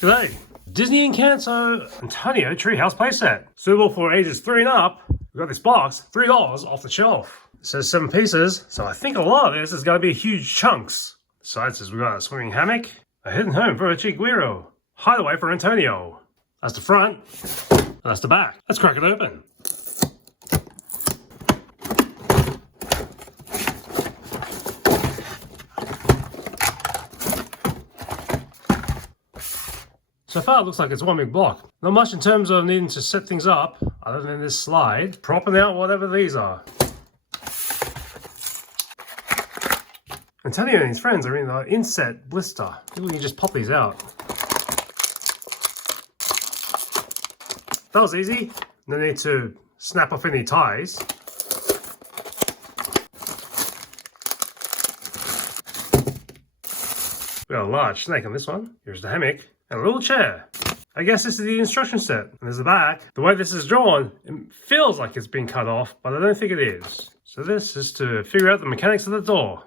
G'day! Disney Encanto Antonio Treehouse Playset. Suitable for ages 3 and up. We've got this box, $3 off the shelf. It says 7 pieces, so I think a lot of this is going to be huge chunks. Besides this, we've got a swimming hammock, a hidden home for a Chiguiro, hideaway for Antonio. That's the front, and that's the back. Let's crack it open. So far it looks like it's one big block. Not much in terms of needing to set things up, other than this slide, propping out whatever these are. Antonio and his friends are in the inset blister. Maybe we can just pop these out. That was easy. No need to snap off any ties. We got a large snake on this one. Here's the hammock. And a little chair. I guess this is the instruction set. And there's the back. The way this is drawn, it feels like it's been cut off, but I don't think it is. So this is to figure out the mechanics of the door.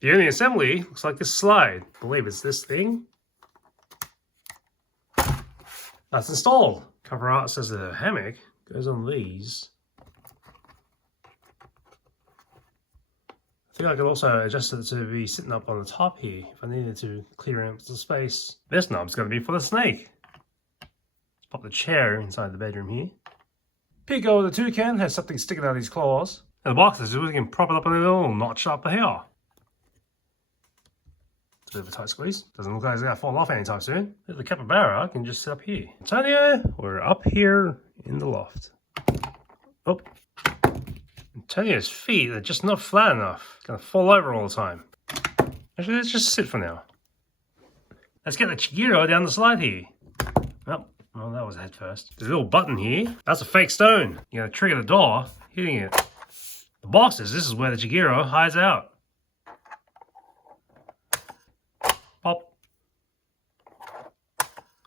The only assembly looks like this slide. I believe it's this thing. That's installed. Cover art says the hammock goes on these. I think I could also adjust it to be sitting up on the top here if I needed to clear out the space. This knob's going to be for the snake. Let's pop the chair inside the bedroom here. Pico the toucan has something sticking out of his claws. And the box is we can prop it up a little notch up here. It's a bit of a tight squeeze. Doesn't look like it's going to fall off anytime soon. The capybara can just sit up here. Antonio, we're up here in the loft. Oh. Antonio's feet are just not flat enough. It's gonna fall over all the time. Actually, let's just sit for now. Let's get the Chiguiro down the slide here. Oh, well, that was head first. There's a little button here. That's a fake stone. You're gonna trigger the door, hitting it. The boxes, this is where the Chiguiro hides out. Pop.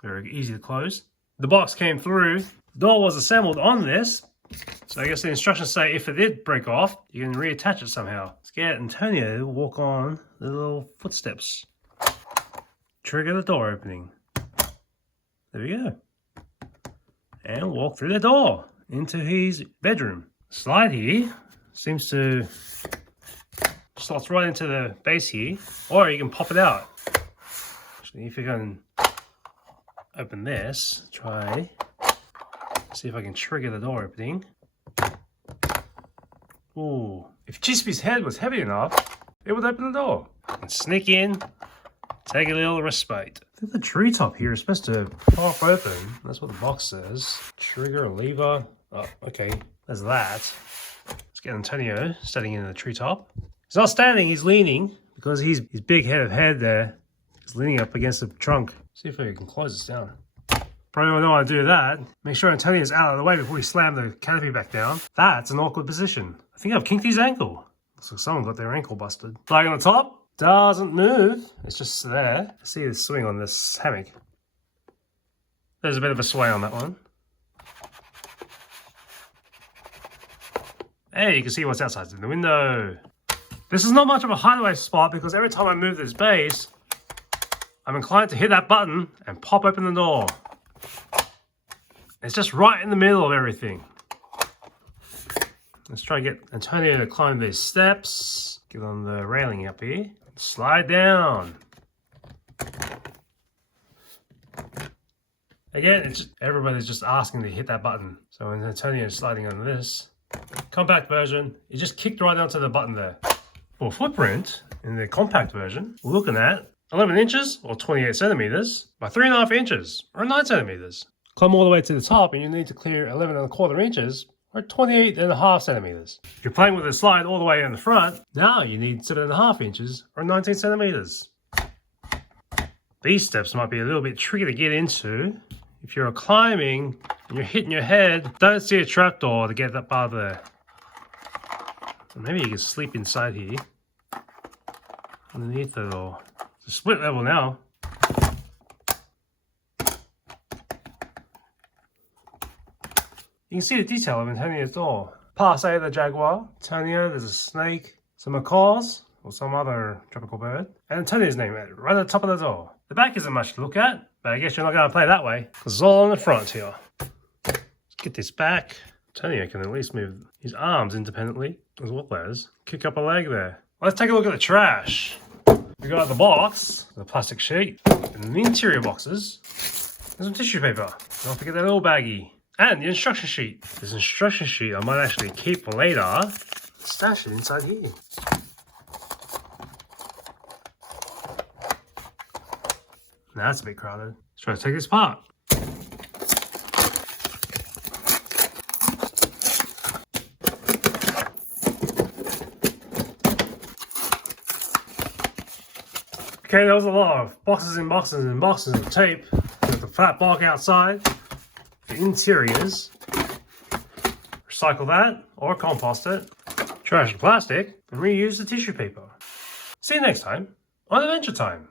Very easy to close. The box came through. The door was assembled on this. So I guess the instructions say if it did break off, you can reattach it somehow. Let's get Antonio to walk on the little footsteps. Trigger the door opening. There we go. And walk through the door into his bedroom. Slide here seems to slots right into the base here, or you can pop it out. Actually, if you can open this, try. See if I can trigger the door opening. Ooh, if Chispy's head was heavy enough, it would open the door. And sneak in, take a little respite. I think the treetop here is supposed to pop open. That's what the box says. Trigger, lever. Oh, okay, there's that. Let's get Antonio standing in the treetop. He's not standing, he's leaning because his big head of head there is leaning up against the trunk. See if I can close this down. Probably don't want to do that. Make sure Antonio's out of the way before we slam the canopy back down. That's an awkward position. I think I've kinked his ankle. Looks like someone got their ankle busted. Flag on the top. Doesn't move. It's just there. I see the swing on this hammock. There's a bit of a sway on that one. Hey, you can see what's outside in the window. This is not much of a hideaway spot because every time I move this base, I'm inclined to hit that button and pop open the door. It's just right in the middle of everything. Let's try to get Antonio to climb these steps. Get on the railing up here. Slide down. Again, everybody's just asking to hit that button. So when Antonio's sliding on this compact version, you just kicked right onto the button there. For footprint, in the compact version, we're looking at 11 inches or 28 centimeters by 3.5 inches or 9 centimeters. Climb all the way to the top and you need to clear 11.25 inches or 28.5 centimeters. If you're playing with a slide all the way in the front, now you need 7.5 inches or 19 centimeters. These steps might be a little bit tricky to get into. If you're climbing and you're hitting your head, don't see a trapdoor to get that bar there. So maybe you can sleep inside here, underneath the door. It's a split level now. You can see the detail of Antonio's door. Pass A, the jaguar. Antonio, there's a snake. Some macaws, or some other tropical bird. And Antonio's name right at the top of the door. The back isn't much to look at, but I guess you're not going to play that way, because it's all on the front here. Let's get this back. Tonio can at least move his arms independently, as well as kick up a leg there. Let's take a look at the trash. We got the box, the plastic sheet, and the interior boxes. There's some tissue paper. Don't forget that little baggie. And the instruction sheet. This instruction sheet I might actually keep for later. Stash it inside here. Now that's a bit crowded. Let's try to take this apart. Okay, there was a lot of boxes and boxes and boxes of tape. With the flat block outside. The interiors. Recycle that or compost it. Trash the plastic and reuse the tissue paper. See you next time on Adventure Time.